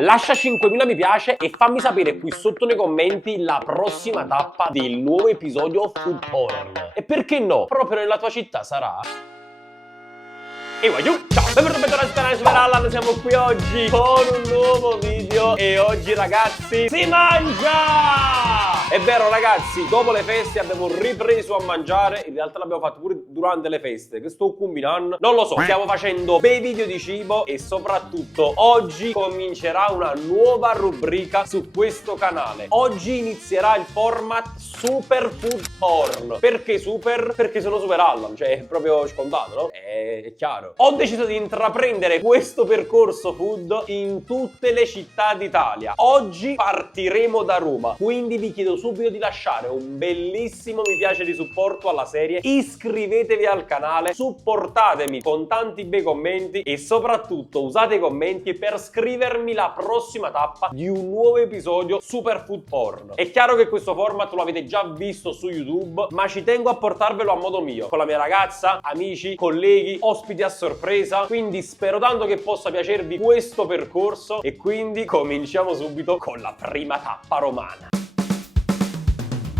Lascia 5.000 mi piace e fammi sapere qui sotto nei commenti la prossima tappa del nuovo episodio Food Porn. E perché no? Proprio nella tua città sarà? E voglio, ciao, benvenuti al canale Superallan, siamo qui oggi con un nuovo video e oggi ragazzi si mangia! È vero ragazzi, dopo le feste abbiamo ripreso a mangiare, in realtà l'abbiamo fatto pure durante le feste, che sto combinando, non lo so, stiamo facendo bei video di cibo e soprattutto oggi comincerà una nuova rubrica su questo canale. Oggi inizierà il format Super Food Porn. Perché super? Perché sono Superallan, cioè è proprio scontato, no? È chiaro. Ho deciso di intraprendere questo percorso food in tutte le città d'Italia. Oggi partiremo da Roma, quindi vi chiedo subito di lasciare un bellissimo mi piace di supporto alla serie, iscrivetevi al canale, supportatemi con tanti bei commenti e soprattutto usate i commenti per scrivermi la prossima tappa di un nuovo episodio Super Food Porn. È chiaro che questo format lo avete già visto su YouTube, ma ci tengo a portarvelo a modo mio, con la mia ragazza, amici, colleghi, ospiti a sorpresa, quindi spero tanto che possa piacervi questo percorso e quindi cominciamo subito con la prima tappa romana.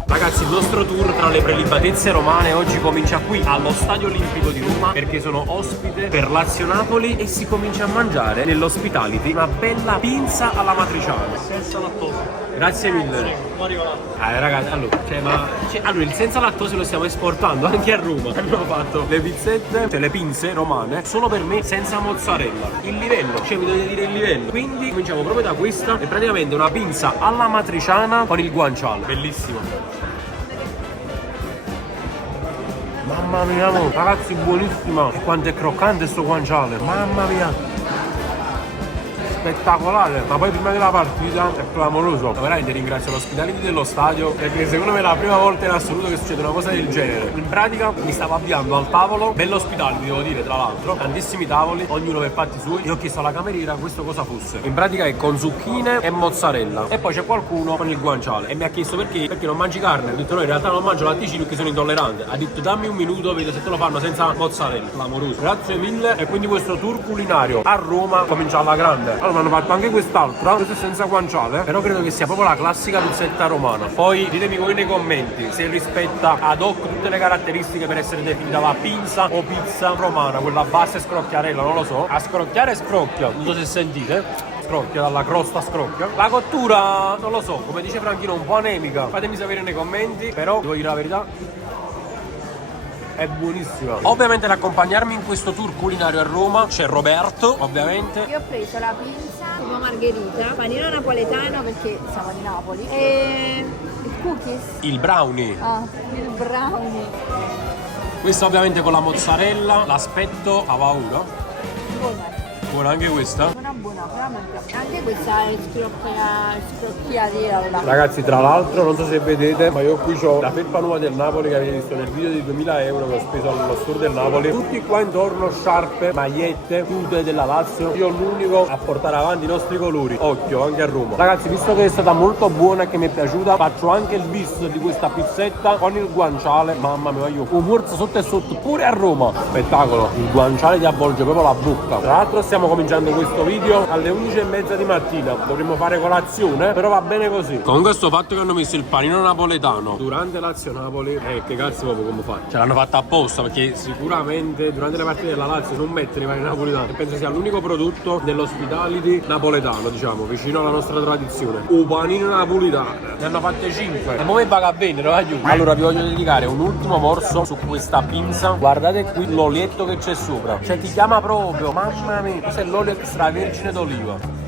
Ragazzi, il nostro tour tra le prelibatezze romane oggi comincia qui allo Stadio Olimpico di Roma perché sono ospite per Lazio-Napoli e si comincia a mangiare nell'Hospitality una bella pinza alla matriciana senza lattosio. Grazie mille. Ragazzi, allora il senza lattosio lo stiamo esportando anche a Roma. Abbiamo fatto le pizzette, cioè le pinze romane, solo per me senza mozzarella. Il livello, cioè mi dovete dire il livello. Quindi cominciamo proprio da questa. È praticamente una pinza alla matriciana con il guanciale. Bellissimo. Mamma mia, ragazzi, buonissima. E quanto è croccante sto guanciale. Mamma mia. Spettacolare, ma poi prima della partita è clamoroso. Veramente ringrazio l'ospitalità dello stadio perché secondo me è la prima volta in assoluto che succede una cosa del genere. In pratica mi stavo avviando al tavolo, bello ospitale devo dire tra l'altro, tantissimi tavoli, ognuno per fatti suoi, e ho chiesto alla cameriera questo cosa fosse. In pratica è con zucchine e mozzarella e poi c'è qualcuno con il guanciale e mi ha chiesto perché non mangi carne. Ho detto no, in realtà non mangio latticini perché sono intollerante. Ha detto dammi un minuto, vedo se te lo fanno senza mozzarella. Clamoroso, grazie mille. E quindi questo tour culinario a Roma comincia alla grande. Allora mi hanno fatto anche quest'altra, questa è senza guanciale, però credo che sia proprio la classica pizzetta romana. Poi ditemi voi nei commenti se rispetta ad hoc tutte le caratteristiche per essere definita la pinza o pizza romana, quella base scrocchiarella, non lo so. A scrocchiare scrocchia, non so se sentite. Scrocchia, dalla crosta scrocchia. La cottura, non lo so, come dice Franchino, un po' anemica. Fatemi sapere nei commenti, però devo dire la verità, è buonissima. Ovviamente ad accompagnarmi in questo tour culinario a Roma c'è Roberto, ovviamente. Io ho preso la pinza tipo margherita, panino napoletano perché siamo di Napoli, e il cookies. Il brownie. Il brownie. Questa ovviamente con la mozzarella, l'aspetto a paura. Buona. Buona anche questa. Buona, veramente. Anche questa è scrocchiatella. Ragazzi, tra l'altro, non so se vedete, ma io qui ho la felpa nuova del Napoli che avete visto nel video di 2000 euro che ho speso allo store del Napoli. Tutti qua intorno sciarpe, magliette, tute della Lazio. Io l'unico a portare avanti i nostri colori. Occhio, anche a Roma. Ragazzi, visto che è stata molto buona e che mi è piaciuta, faccio anche il bis di questa pizzetta con il guanciale. Mamma mia, io un morso sotto e sotto pure a Roma. Spettacolo. Il guanciale ti avvolge proprio la bocca. Tra l'altro stiamo cominciando questo video alle 11:30 di mattina. Dovremmo fare colazione, però va bene così. Comunque sto fatto che hanno messo il panino napoletano durante Lazio-Napoli, che cazzo proprio come fa? Ce l'hanno fatta apposta perché sicuramente durante le partite della Lazio non mettono i panini napoletani. E penso sia l'unico prodotto dell'hospitality napoletano, diciamo, vicino alla nostra tradizione. Un panino napoletano. Ne hanno fatte 5. E mo' mi paga a vendere, va giù. Allora vi voglio dedicare un ultimo morso su questa pinza. Guardate qui l'olietto che c'è sopra. Cioè ti chiama proprio, mamma mia. Questo è l'olio extravergine d'oliva.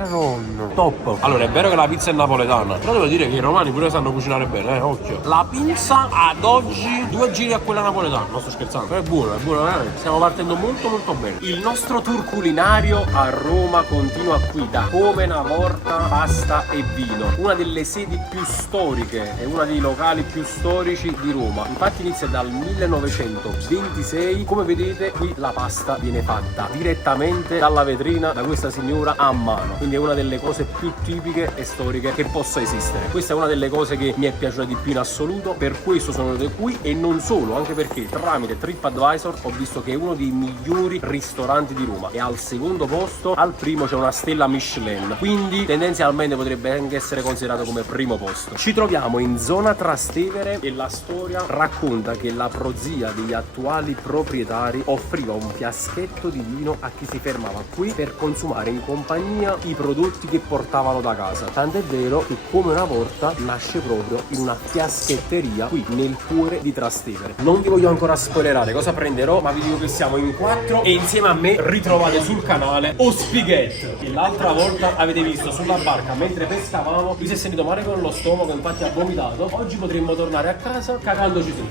Madonna, top. Allora è vero che la pizza è napoletana, però devo dire che i romani pure sanno cucinare bene, occhio. La pizza ad oggi 2 giri a quella napoletana. Non sto scherzando, però è buona veramente. Stiamo partendo molto bene. Il nostro tour culinario a Roma continua qui da Pomena, Morta, Pasta e Vino, una delle sedi più storiche e uno dei locali più storici di Roma. Infatti inizia dal 1926. Come vedete qui la pasta viene fatta direttamente dalla vetrina da questa signora a mano. quindi è una delle cose più tipiche e storiche che possa esistere. Questa è una delle cose che mi è piaciuta di più in assoluto, per questo sono venuto qui e non solo, anche perché tramite TripAdvisor ho visto che è uno dei migliori ristoranti di Roma e al secondo posto, al primo c'è una stella Michelin, quindi tendenzialmente potrebbe anche essere considerato come primo posto. Ci troviamo in zona Trastevere e la storia racconta che la prozia degli attuali proprietari offriva un fiaschetto di vino a chi si fermava qui per consumare in compagnia i prodotti che portavano da casa. Tant'è vero che come una volta nasce proprio in una fiaschetteria qui nel cuore di Trastevere. Non vi voglio ancora spoilerare cosa prenderò, ma vi dico che siamo in 4 e insieme a me ritrovate sul canale Ospighet, che l'altra volta avete visto sulla barca mentre pescavamo, vi si è sentito male con lo stomaco, infatti ha vomitato. Oggi potremmo tornare a casa cagandoci su.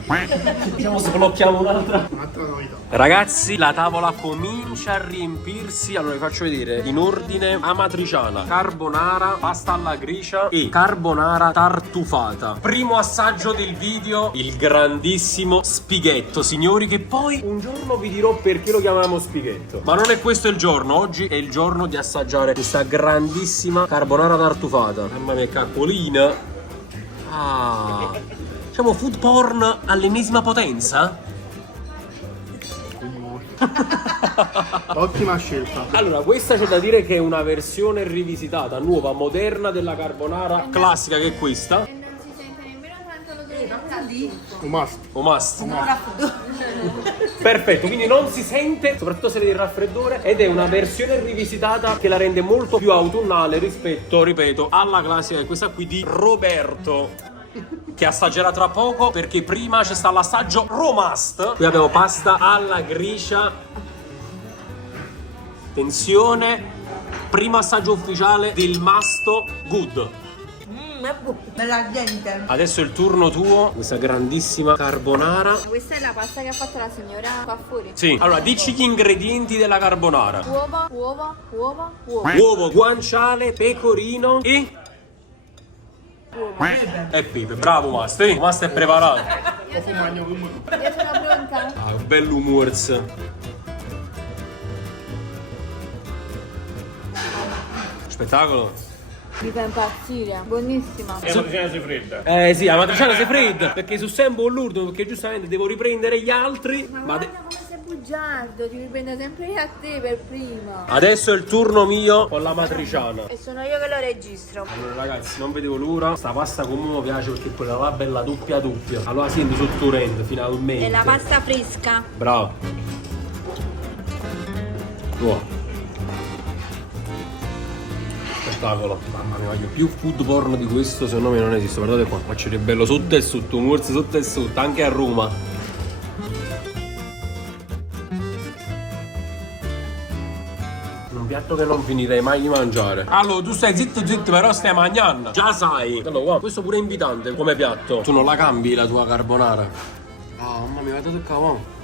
Diciamo sblocchiamo un'altra novità. Ragazzi, la tavola comincia a riempirsi. Allora vi faccio vedere in ordine: amatriciana, carbonara, pasta alla gricia e carbonara tartufata. Primo assaggio del video, il grandissimo spighetto, signori, che poi un giorno vi dirò perché lo chiamiamo spighetto. Ma non è questo il giorno, oggi è il giorno di assaggiare questa grandissima carbonara tartufata. Mamma mia, caccolina. Ah, diciamo food porn all'ennesima potenza. Ottima scelta. Allora, questa c'è da dire che è una versione rivisitata, nuova, moderna della carbonara classica, che è questa. E non si sente nemmeno tanto l'odore di Un must. O must. Perfetto, quindi non si sente, soprattutto se vedi il raffreddore, ed è una versione rivisitata che la rende molto più autunnale rispetto, ripeto, alla classica, che è questa qui di Roberto, che assaggerà tra poco, perché prima c'è sta l'assaggio Romast. Qui abbiamo pasta alla gricia. Attenzione, primo assaggio ufficiale del Masto Good. Bella gente. Adesso è il turno tuo, questa grandissima carbonara. Questa è la pasta che ha fatto la signora qua fuori. Sì, allora dici gli ingredienti della carbonara. Uova. Uovo, guanciale, pecorino e pepe. Bravo Master, Master è preparato. Io sono pronta. Ah, bello umors. Spettacolo. Mi fa impazzire, buonissima. La matriciana si fredda. Sì, la matriciana si fredda, perché su sempre un lurdo, perché giustamente devo riprendere gli altri. Ma Ma guarda come sei bugiardo, ti riprendo sempre a te per prima. adesso è il turno mio con la matriciana. E sono io che lo registro. Allora ragazzi, non vedevo l'ora. Sta pasta come mi piace, perché quella là bella doppia. Allora senti sotturendo finalmente. È la pasta fresca. Bravo. Wow. Spettacolo. Mamma mia, voglio più food porn di questo, secondo me non esiste. Guardate qua, faccio che bello sotto e sotto, morse sotto e sotto, anche a Roma. Un piatto che non finirei mai di mangiare. Allora, tu stai zitto, però stai mangiando. Già sai. Allora, guarda, questo pure è invitante come piatto. Tu non la cambi la tua carbonara? Ah, mamma mia, guarda che cavolo.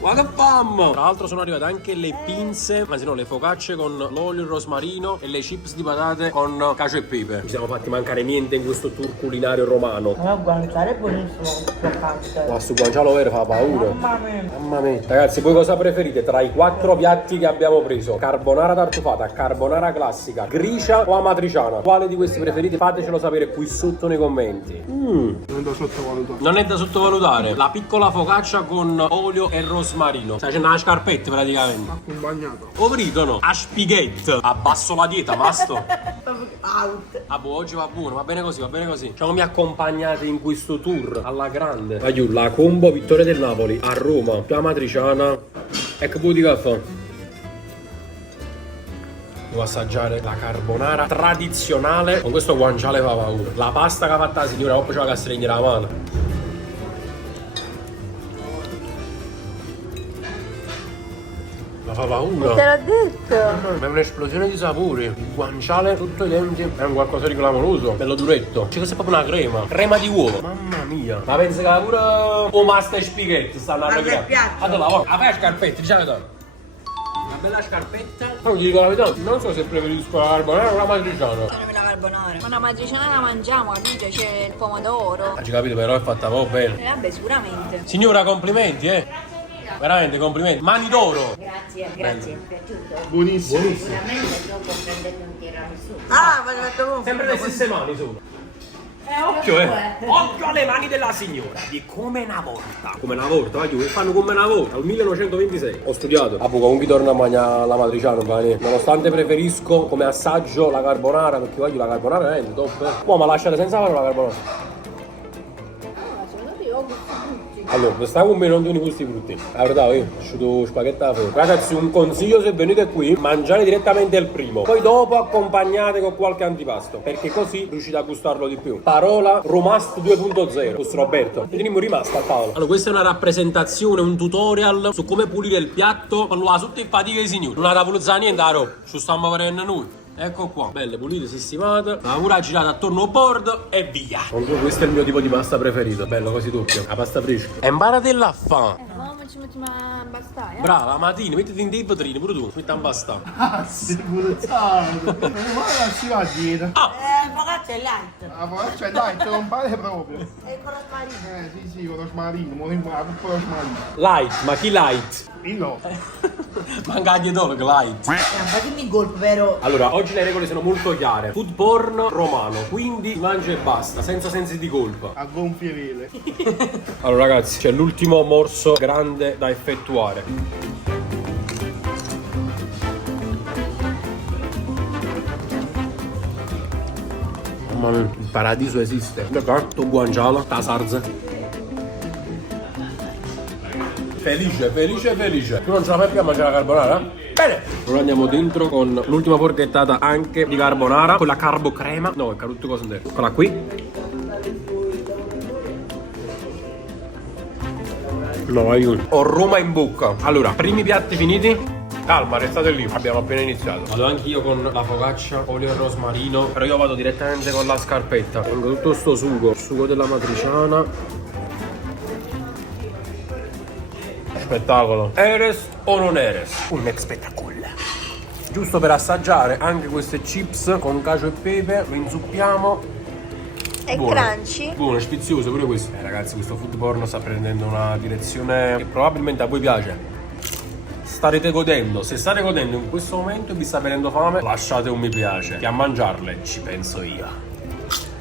Guarda fam! Tra l'altro sono arrivate anche le pinze, anzi no, le focacce con l'olio, il rosmarino e le chips di patate con cacio e pepe. Ci siamo fatti mancare niente in questo tour culinario romano. Ma guardare è buonissimo focaccia. Ma sto guanciale vero fa paura. Mamma mia. Ragazzi, voi cosa preferite tra i 4 piatti che abbiamo preso? Carbonara tartufata, carbonara classica, gricia o amatriciana? Quale di questi preferite? Fatecelo sapere qui sotto nei commenti. Non è da sottovalutare. Non è da sottovalutare. La piccola focaccia con olio e rosmarino. Cioè c'è una scarpetta praticamente. Un bagnato. Ovritono a spighetto. Abbasso la dieta, masto. Out. Ah, boh, oggi va buono, va bene così, va bene così. Ciao, mi accompagnate in questo tour alla grande. Aiù, la combo Vittoria del Napoli a Roma, più amatriciana. Ecco poi di caffè. Devo assaggiare la carbonara tradizionale con questo guanciale fa paura. La pasta che ha fatta la signora, poi c'è la castregna alla mano. La fa paura. Te l'ho detto. È un'esplosione di sapori. Il guanciale sotto i denti è un qualcosa di clamoroso. Bello duretto. C'è questa è proprio una crema. Crema di uovo. Mamma mia. Ma pensi che pure o Master Spaghetti stanno a A me regalare? piace. Allora, la fai a scarpette, diciamo che una bella scarpetta. Non ti dico la verità, non so se preferisco la carbonara o la matriciana. Sono la carbonara. Ma una matriciana la mangiamo, capito? C'è il pomodoro. Hai capito, però è fatta proprio bene. Vabbè, sicuramente. Signora, complimenti, Veramente, complimenti. Mani d'oro. Grazie, grazie, è piaciuto. Buonissimo. Sicuramente dopo prendete un tiramisù. Ah, ma metto Sempre le stesse mani sono. Occhio, occhio alle mani della signora. Di come una volta. Come una volta, vai giù, che fanno come una volta. Al 1926. Ho studiato. Ah, comunque torno a mangiare la matriciana, nonostante preferisco come assaggio la carbonara, perché voglio la carbonara è top. Ma lasciate senza fare la carbonara. Allora, stavo con me non di questi frutti. La verità, io ho asciutto spaghetti alla forno. Ragazzi, un consiglio se venite qui, mangiate direttamente il primo. Poi dopo accompagnate con qualche antipasto, perché così riuscite a gustarlo di più. Parola Romast 2.0, questo Roberto. E teniamo rimasto a Paolo. Allora, questa è una rappresentazione, un tutorial su come pulire il piatto con la sotto in fatica dei signori. Non ha voluto niente, la roba. Ci stiamo facendo noi. Ecco qua, belle pulite, sistemate. La pura girata attorno al board e via. Questo è il mio tipo di pasta preferito. Bello, così doppio. La pasta fresca. E imparate a fa. Ma ci mettiamo a bastare, Brava, Mattina, mettiti in dei vetrine, pure tu. Metti a bastare. Ah, sicurezzato. Ma si va a dieta. Focaccia è light. La faccia dai, te non pare proprio. E con rosmarino. Sì, con rosmarino, mo impara un po' rosmarino. Light, ma chi light? Io no. Manca il dietologo, light. Fatemi il golpe, vero? Allora, oggi le regole sono molto chiare. Food porn romano, quindi mangia e basta, senza sensi di colpa. A gonfie vele. Allora ragazzi, c'è l'ultimo morso grande da effettuare. Mamma mia, il paradiso esiste. Guarda, tu guanciala, ta sarze. Felice, felice, felice. Tu non ce la fai più a mangiare la carbonara? Bene! Ora andiamo dentro con l'ultima porchettata anche di carbonara, con la carbo crema. No, è tutte cose dentro. Eccola qui. No, aiuto. Ho Roma in bocca. Allora, primi piatti finiti. Calma, restate lì, abbiamo appena iniziato. Vado anch'io con la focaccia, olio e rosmarino. Però io vado direttamente con la scarpetta. Prendo tutto sto sugo, sugo della matriciana. Spettacolo. Eres o non eres? Un spettacolo. Giusto per assaggiare anche queste chips con cacio e pepe, lo inzuppiamo. È Buono. crunchy. Buono, sfizioso pure questo. Ragazzi, questo food porn sta prendendo una direzione che probabilmente a voi piace. Starete godendo. Se state godendo in questo momento e vi sta venendo fame, lasciate un mi piace. Che a mangiarle ci penso io.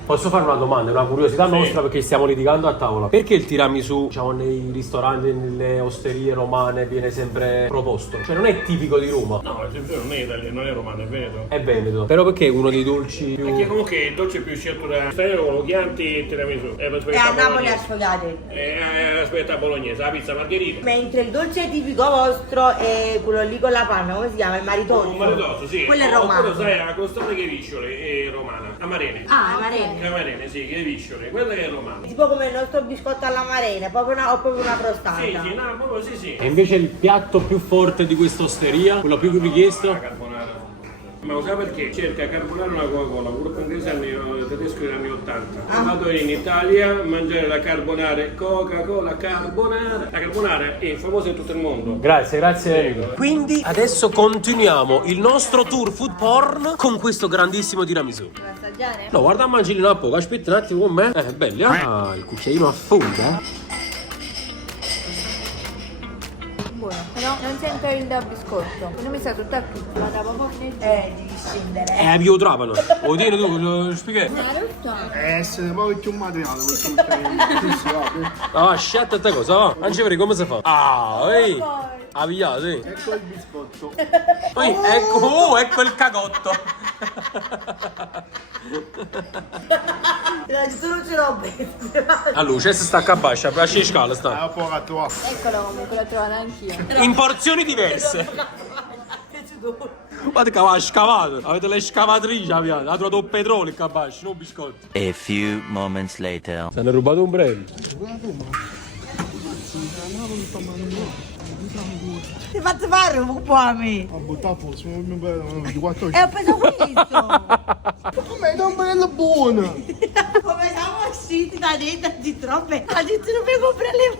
Posso fare una domanda, una curiosità nostra perché stiamo litigando a tavola. Perché il tiramisù, diciamo, nei ristoranti, nelle osterie romane viene sempre proposto? Cioè non è tipico di Roma. No, il tiramisù non è italiano, non è romano, è veneto. È veneto. Però perché è uno dei dolci più... Perché comunque il dolce più scelto da straniero con Chianti e il tiramisù. È la E spaghetti a Napoli a bolognese. sfogate. È la spaghetti bolognese, la pizza margherita. Mentre il dolce tipico vostro è quello lì con la panna, come si chiama? Il maritozzo. Un maritozzo, sì. Quello è romano. Oppure sai, la costata che visciole è romana. Amarene. Ah, amarene. Amarene, sì, che visciole. Quella che è romana. Tipo come il nostro biscotto all'amarena, o proprio una crostata. Sì, sì, no, proprio sì, sì. E invece il piatto più forte di questa osteria, quello più richiesto? La carbonara. Ma lo sai perché? Cerca carbonara una Coca-Cola, pure inglese tedesco negli anni 80. Vado in Italia a mangiare la carbonara, Coca-Cola, carbonara. La carbonara è famosa in tutto il mondo. Grazie, grazie Enrico. Quindi adesso continuiamo il nostro tour food porn con questo grandissimo tiramisù. Vuoi assaggiare? No, guarda a mangiare un po', aspetta un attimo con me. Belli, eh? Ah, il cucchiaino affonda, Buono, però non sento il biscotto. Non mi sa tutto a tutto. Vado proprio finito. Devi scendere. vi lo trovano. Lo tieni tu, lo spieghi? Ma tutto. Essere poi più materiale, questo si va. Ah, scelta te cosa? Va? Non ci vedi come si fa? Ah, ehi! Ha pigliato, sì. Ecco il biscotto. Poi, ecco, ecco il cagotto. Tu non ce l'ho bene. Allora, c'è sta a bascia, per la scala sta. Un po' a tua. Eccolo comunque, l'ho trovato anch'io. In porzioni diverse. Guarda che aveva scavato. Avete le scavatrici, ha trovato un petrolio il cabascio, non biscotti. A few moments later. Se ne è rubato un premio. Ti fate fare un po' a me. A buttare fuori, sono il mio bello, 24 E ho preso questo. Come è un bello buono? Come siamo usciti da dentro di troppe. Ha detto non mi compra le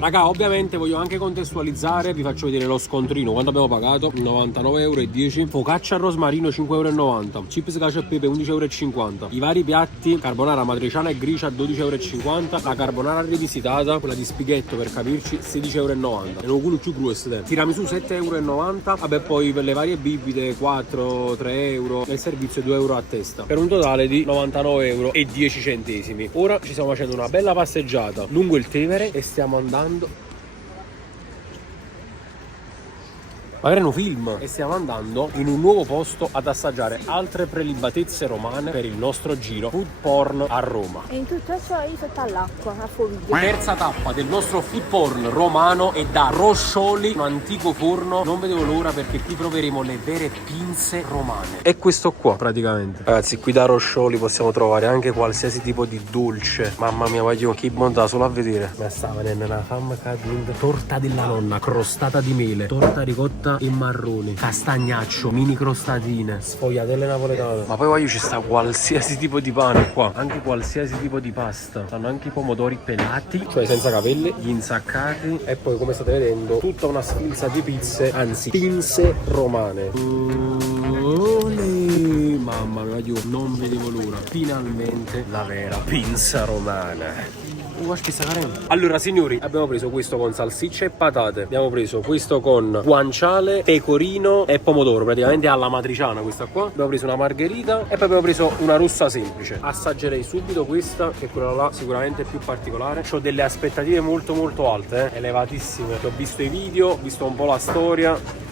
Raga, ovviamente voglio anche contestualizzare, vi faccio vedere lo scontrino, quanto abbiamo pagato, 99,10 €, focaccia al rosmarino 5,90 €, chips cacio e pepe 11,50 €, i vari piatti, carbonara matriciana e gricia 12,50 €, la carbonara rivisitata, quella di spighetto per capirci, 16,90 €, e non quello più grueso, tiramisù 7,90 €, vabbè poi per le varie bibite 4, 3 € e il servizio 2 € a testa, per un totale di 99,10 €. Ora ci stiamo facendo una bella passeggiata lungo il Tevere e stiamo andando magari un film e stiamo andando in un nuovo posto ad assaggiare altre prelibatezze romane per il nostro giro food porn a Roma. E in tutto ciò io sotto all'acqua, a Foglia. Terza tappa del nostro food porn romano è da Roscioli, un antico forno. Non vedevo l'ora perché qui proveremo le vere pinze romane. E questo qua praticamente. Ragazzi, qui da Roscioli possiamo trovare anche qualsiasi tipo di dolce. Mamma mia, voglio che bontà solo a vedere. Ma sta venendo una fama cadente. Torta della nonna, crostata di mele, torta ricotta e marroni, castagnaccio, mini crostatine, sfogliatelle napoletane. Ma poi voglio ci sta qualsiasi tipo di pane qua, anche qualsiasi tipo di pasta. Stanno anche i pomodori pelati, cioè senza capelli, gli insaccati, e poi come state vedendo tutta una sfilza di pizze, anzi pinze romane. Mamma mia, non vedevo l'ora. Finalmente la vera pinza romana. Allora signori, abbiamo preso questo con salsicce e patate, abbiamo preso questo con guanciale, pecorino e pomodoro, praticamente alla matriciana questa qua. Abbiamo preso una margherita e poi abbiamo preso una rossa semplice. Assaggerei subito questa, che è quella là sicuramente più particolare. Ho delle aspettative molto molto alte, elevatissime. Ho visto i video, ho visto un po' la storia.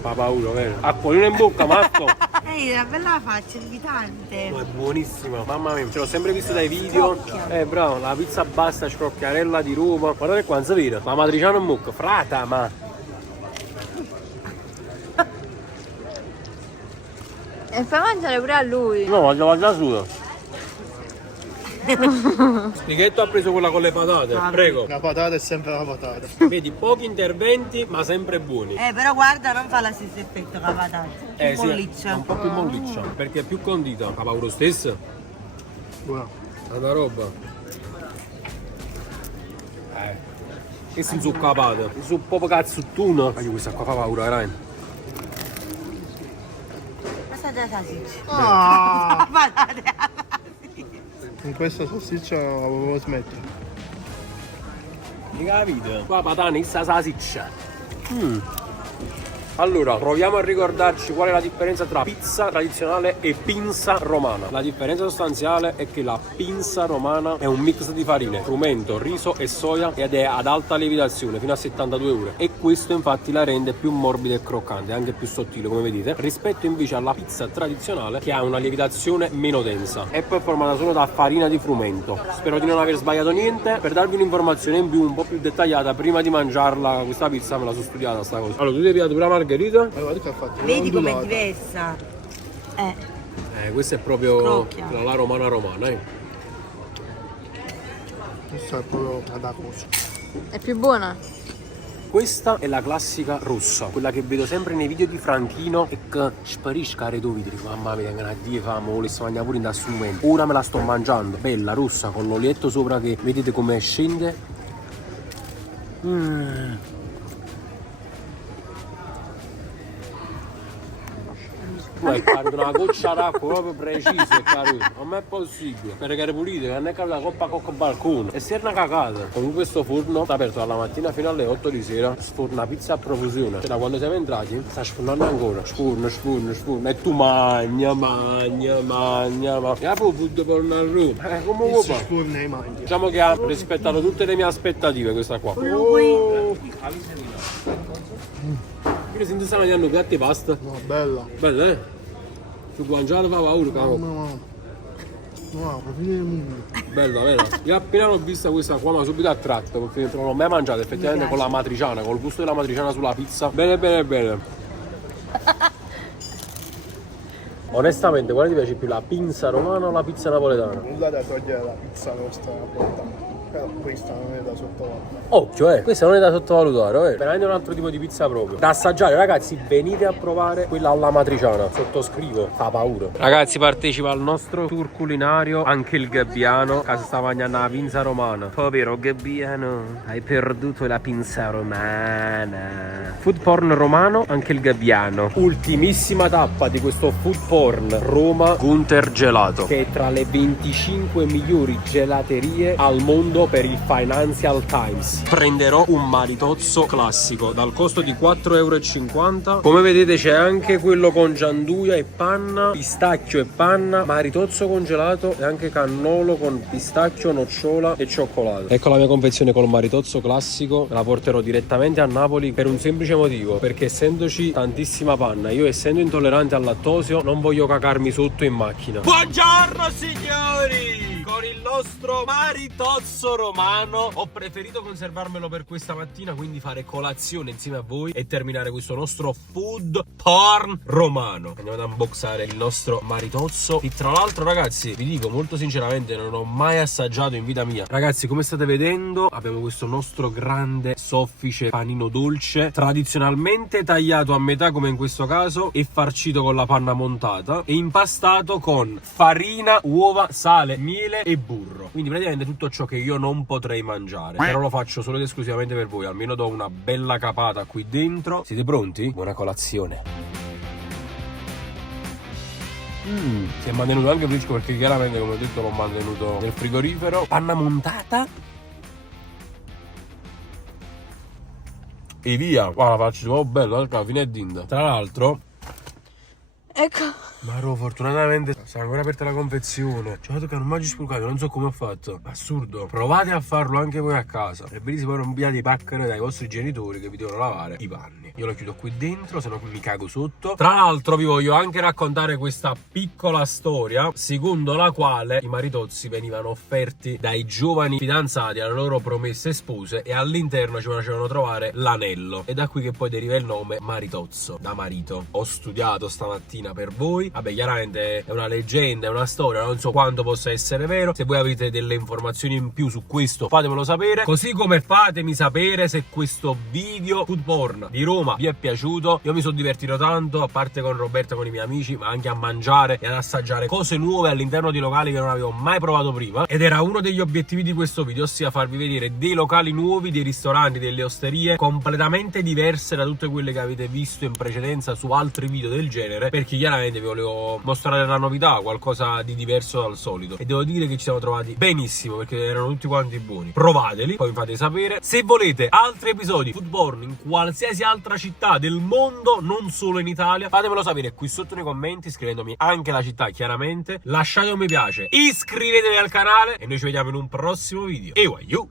Fa paura, vero? Acquolina in bocca, matto! Ehi, una bella faccia, invitante. Oh, è buonissima, mamma mia, ce l'ho sempre visto dai video. Bravo, la pizza bassa scrocchiarella di Roma. Guardate qua, non si vede. La matriciana in bocca, frata, ma. E fai mangiare pure a lui. No, voglio mangiare solo. Spighetto ha preso quella con le patate, prego. La patata è sempre la patata. Vedi, pochi interventi, ma sempre buoni. Però guarda, non fa lo stesso effetto che la patata. Più Sì, molliccia. è un po' più molliccia, perché è più condita. Ha paura stessa? Buona. Tanta roba. E si zuccapata. Su proprio cazzuttuna. Ma questa qua fa paura, veramente. Questa è già salsiccia. Ah, Patate. con questa salsiccia volevo smettere. Mica capite? Qua patane, questa salsiccia. Allora, proviamo a ricordarci qual è la differenza tra pizza tradizionale e pinza romana. La differenza sostanziale è che la pinza romana è un mix di farine, frumento, riso e soia ed è ad alta lievitazione, fino a 72 ore. E questo infatti la rende più morbida e croccante, anche più sottile come vedete, rispetto invece alla pizza tradizionale che ha una lievitazione meno densa. E poi è formata solo da farina di frumento. Spero di non aver sbagliato niente. Per darvi un'informazione in più un po' più dettagliata, prima di mangiarla questa pizza me la sono studiata sta cosa. Allora, tu devi pure la margherita. Allora, che ha fatto? Vedi com'è Ondulata. diversa? Questa è proprio Crocchia. la romana. Questa è proprio da cosa. È più buona? Questa è la classica rossa, quella che vedo sempre nei video di Franchino e che sparisca le dove dico mamma mia che una die fame, volessi mangiare pure in questo momento. Ora me la sto mangiando, bella rossa con l'olietto sopra che vedete come scende. Tu hai capito una goccia d'acqua proprio precisa, capito? Non è possibile. Perché era pulito, non è che la coppa cocco balcone. E si è una cagata. Comunque sto forno sta aperto dalla mattina fino alle 8 di sera. Sforna pizza a profusione. Cioè da quando siamo entrati sta sfornando ancora. Sforno. E tu magna. E proprio food per una Roma. Come vuoi fare? Sforna i mangi. Diciamo che ha rispettato tutte le mie aspettative questa qua. Io sento sta mangiando piatti e pasta. No, bella. Bella, Sul guanciale fa paura, cavolo. No, proprio nel mondo. Bella, vero? Io appena l'ho vista questa qua mi ha subito attratto, perché non l'ho mai mangiata effettivamente con la matriciana, col gusto della matriciana sulla pizza. Bene. Onestamente, quale ti piace più, la pinza romana o la pizza napoletana? Nulla da togliere la pizza nostra napoletana. Però questa non è da sottovalutare. Occhio, questa non è da sottovalutare, veramente un altro tipo di pizza proprio. Da assaggiare, ragazzi, venite a provare quella alla matriciana. Sottoscrivo, fa paura. Ragazzi, partecipa al nostro tour culinario anche il Gabbiano, che sta mangiando la pinza romana. Povero Gabbiano, hai perduto la pinza romana. Food porn romano, anche il Gabbiano. Ultimissima tappa di questo food porn, Roma Gunther Gelato, che è tra le 25 migliori gelaterie al mondo per il Financial Times. Prenderò un maritozzo classico dal costo di 4,50 €. Come vedete c'è anche quello con gianduia e panna, pistacchio e panna, maritozzo congelato e anche cannolo con pistacchio, nocciola e cioccolato. Ecco la mia confezione col maritozzo classico, la porterò direttamente a Napoli per un semplice motivo, perché essendoci tantissima panna, io essendo intollerante al lattosio non voglio cacarmi sotto in macchina. Buongiorno signori! Con il nostro maritozzo romano ho preferito conservarmelo per questa mattina, quindi fare colazione insieme a voi e terminare questo nostro food porn romano. Andiamo ad unboxare il nostro maritozzo, che tra l'altro, ragazzi, vi dico molto sinceramente non ho mai assaggiato in vita mia. Ragazzi, come state vedendo abbiamo questo nostro grande soffice panino dolce, tradizionalmente tagliato a metà come in questo caso e farcito con la panna montata e impastato con farina, uova, sale, miele e burro. Quindi praticamente tutto ciò che io non potrei mangiare, però lo faccio solo ed esclusivamente per voi. Almeno do una bella capata qui dentro. Siete pronti? Buona colazione. Si è mantenuto anche fresco perché chiaramente, come ho detto, l'ho mantenuto nel frigorifero. Panna montata e via. Guarda, la faccio proprio bello, alla fine è dinda. Tra l'altro, Ecco. Maro, fortunatamente sta ancora aperta la confezione. Cioè, che non mangio sprucato, non so come ho fatto. Assurdo. Provate a farlo anche voi a casa. È bellissimo, poi non pigliate i packer dai vostri genitori che vi devono lavare i panni. Io lo chiudo qui dentro, se no mi cago sotto. Tra l'altro vi voglio anche raccontare questa piccola storia secondo la quale i maritozzi venivano offerti dai giovani fidanzati alle loro promesse spose e all'interno ci facevano trovare l'anello. E da qui che poi deriva il nome maritozzo, da marito. Ho studiato stamattina per voi. Vabbè, chiaramente è una leggenda, è una storia, non so quanto possa essere vero. Se voi avete delle informazioni in più su questo, fatemelo sapere. Così come fatemi sapere se questo video food porn di Roma vi è piaciuto. Io mi sono divertito tanto, a parte con Roberta, con i miei amici, ma anche a mangiare e ad assaggiare cose nuove all'interno di locali che non avevo mai provato prima. Ed era uno degli obiettivi di questo video, ossia farvi vedere dei locali nuovi, dei ristoranti, delle osterie completamente diverse da tutte quelle che avete visto in precedenza su altri video del genere, perché chiaramente vi volevo mostrare la novità, qualcosa di diverso dal solito. E devo dire che ci siamo trovati benissimo, perché erano tutti quanti buoni. Provateli, poi mi fate sapere. Se volete altri episodi food porn in qualsiasi altra città del mondo, non solo in Italia, fatemelo sapere qui sotto nei commenti, scrivendomi anche la città chiaramente. Lasciate un mi piace, iscrivetevi al canale e noi ci vediamo in un prossimo video. E waiu!